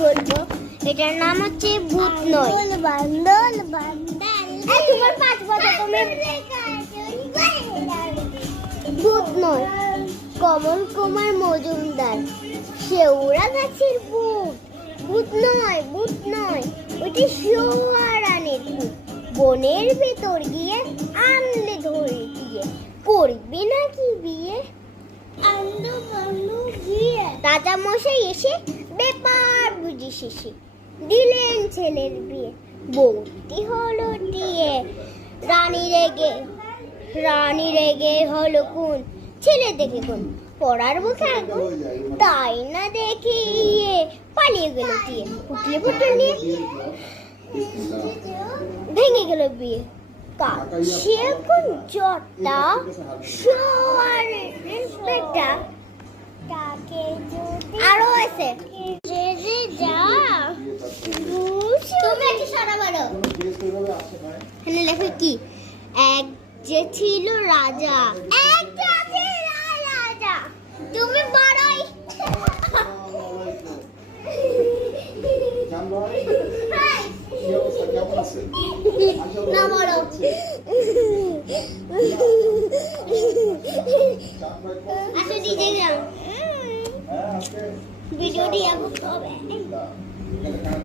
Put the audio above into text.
বলবো, এটার নাম হচ্ছে ভূত নয়। তোমার 5 বছর, তুমি ভূত নয়। কমল কুমার মজুমদার, শেওড়া গাছের ভূত। ভূত নয়, ভূত নয়, ওইটা শেওড়ানির ভূত। বনের ভেতর গিয়ে আনলে ধরে দিয়ে, করবে নাকি বিয়ে? রাজা মশাই এসে ব্যাপার বুঝি শেষে দিলেন ছেলের বিয়ে। বউটি হলো দিয়ে, রানী রেগে হলো কোন, ছেলে দেখে কোন পড়ার মুখে আগুন, তাই না দেখে পালিয়ে গেল দিয়ে। পুটলে পুটলে নিয়ে ভেঙে গেল বিয়ে। সে এখন জটা বেটা আরো আছে। তুমি একটা সারা বলো, এখানে লেখো কি? এক যে ছিল রাজা, রাজা তুমি বড়ই না বলো। আচ্ছা ডিজে গান ভিডিওটি আপলোড হবে।